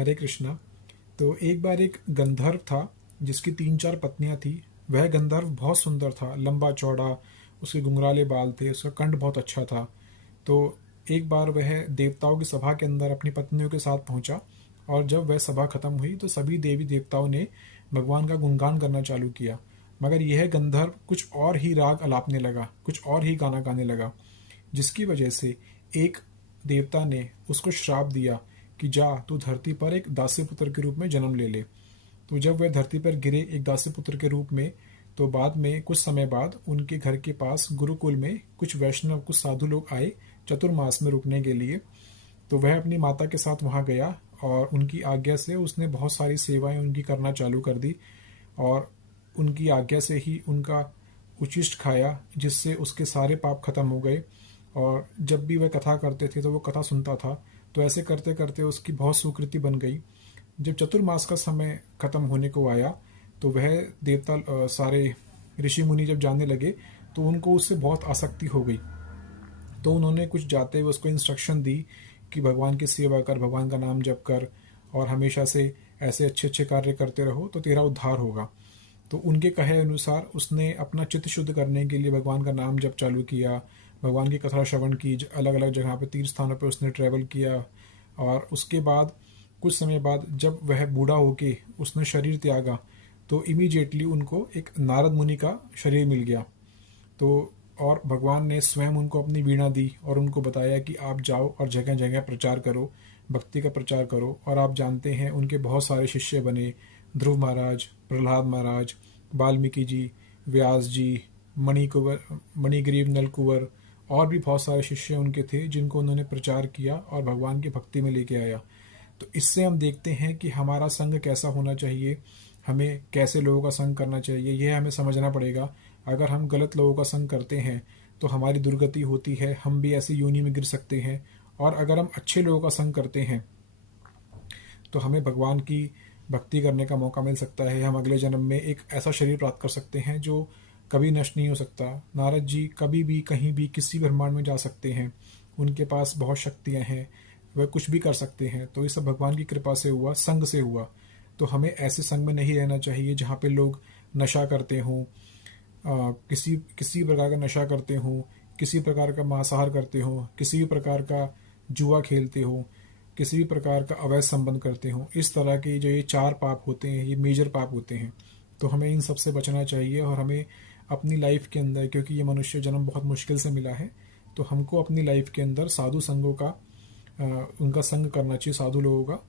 हरे कृष्णा। तो एक बार एक गंधर्व था जिसकी 3-4 पत्नियां थी। वह गंधर्व बहुत सुंदर था, लंबा चौड़ा, उसके घुंघराले बाल थे, उसका कंठ बहुत अच्छा था। तो एक बार वह देवताओं की सभा के अंदर अपनी पत्नियों के साथ पहुंचा, और जब वह सभा खत्म हुई तो सभी देवी देवताओं ने भगवान का गुणगान करना चालू किया। मगर यह गंधर्व कुछ और ही राग अलापने लगा, कुछ और ही गाना गाने लगा, जिसकी वजह से एक देवता ने उसको श्राप दिया कि जा तू धरती पर एक दास्य पुत्र के रूप में जन्म ले ले। तो जब वह धरती पर गिरे एक दास्य पुत्र के रूप में, तो बाद में कुछ समय बाद उनके घर के पास गुरुकुल में कुछ वैष्णव, कुछ साधु लोग आए चतुर्मास में रुकने के लिए। तो वह अपनी माता के साथ वहाँ गया और उनकी आज्ञा से उसने बहुत सारी सेवाएं उनकी करना चालू कर दी, और उनकी आज्ञा से ही उनका उचिष्ट खाया, जिससे उसके सारे पाप खत्म हो गए। और जब भी वह कथा करते थे तो वो कथा सुनता था। तो ऐसे करते करते उसकी बहुत सुकृति बन गई। जब चतुर्मास का समय खत्म होने को आया तो वह देवता सारे ऋषि मुनि जब जानने लगे तो उनको उससे बहुत आसक्ति हो गई। तो उन्होंने कुछ जाते हुए उसको इंस्ट्रक्शन दी कि भगवान की सेवा कर, भगवान का नाम जप कर, और हमेशा से ऐसे अच्छे अच्छे कार्य करते रहो तो तेरा उद्धार होगा। तो उनके कहे अनुसार उसने अपना चित्त शुद्ध करने के लिए भगवान का नाम जप चालू किया, भगवान की कथा श्रवण की, अलग अलग जगह पे तीर्थ स्थानों पे उसने ट्रैवल किया। और उसके बाद कुछ समय बाद जब वह बूढ़ा होके उसने शरीर त्यागा तो इमीडिएटली उनको एक नारद मुनि का शरीर मिल गया। तो और भगवान ने स्वयं उनको अपनी वीणा दी और उनको बताया कि आप जाओ और जगह जगह प्रचार करो, भक्ति का प्रचार करो। और आप जानते हैं उनके बहुत सारे शिष्य बने, ध्रुव महाराज, प्रहलाद महाराज, वाल्मीकि जी, व्यास जी, मणिकुंवर, मणिग्रीव नलकुंवर, और भी बहुत सारे शिष्य उनके थे जिनको उन्होंने प्रचार किया और भगवान की भक्ति में लेके आया। तो इससे हम देखते हैं कि हमारा संग कैसा होना चाहिए, हमें कैसे लोगों का संग करना चाहिए, यह हमें समझना पड़ेगा। अगर हम गलत लोगों का संग करते हैं तो हमारी दुर्गति होती है, हम भी ऐसी योनि में गिर सकते हैं। और अगर हम अच्छे लोगों का संग करते हैं तो हमें भगवान की भक्ति करने का मौका मिल सकता है। हम अगले जन्म में एक ऐसा शरीर प्राप्त कर सकते हैं जो कभी नष्ट नहीं हो सकता। नारद जी कभी भी कहीं भी किसी ब्रह्मांड में जा सकते हैं, उनके पास बहुत शक्तियां हैं, वह कुछ भी कर सकते हैं। तो ये सब भगवान की कृपा से हुआ, संग से हुआ। तो हमें ऐसे संग में नहीं रहना चाहिए जहाँ पे लोग नशा करते हों, किसी किसी प्रकार का नशा करते हों, किसी प्रकार का मांसाहार करते हों, किसी भी प्रकार का जुआ खेलते हों, किसी भी प्रकार का अवैध संबंध करते हों। इस तरह के जो ये 4 पाप होते हैं, ये मेजर पाप होते हैं। तो हमें इन सब से बचना चाहिए। और हमें अपनी लाइफ के अंदर, क्योंकि ये मनुष्य जन्म बहुत मुश्किल से मिला है, तो हमको अपनी लाइफ के अंदर साधु संगों का उनका संग करना चाहिए, साधु लोगों का।